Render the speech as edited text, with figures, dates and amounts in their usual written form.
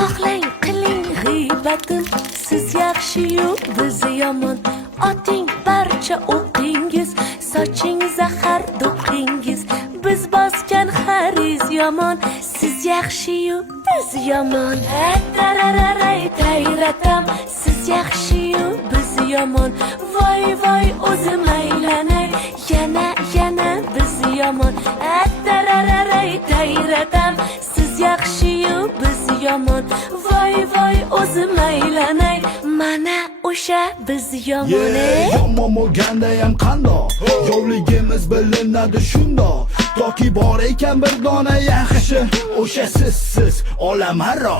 xohlang qiling g'iybatim, siz yaxshi-yu biz yomon. Oting barcha o'qingiz, soching zahar do'qingiz, biz bosgan xariz yomon, siz yaxshi-yu biz yomon. Tarararay tayratam, siz yaxshi-yu biz yomon. Voy voy o'zim aylanay, yana biz yomon. Tarararay tayratam, siz yaxshi-yu biz yomon. Voy voy o'zim aylanay, mana o'sha biz yomon. Yomon bo'lgandayam qandoq, yovligimiz bilinadi shundoq. Toki bor ekan bir dona yaxshi, o'sha siz olam harro.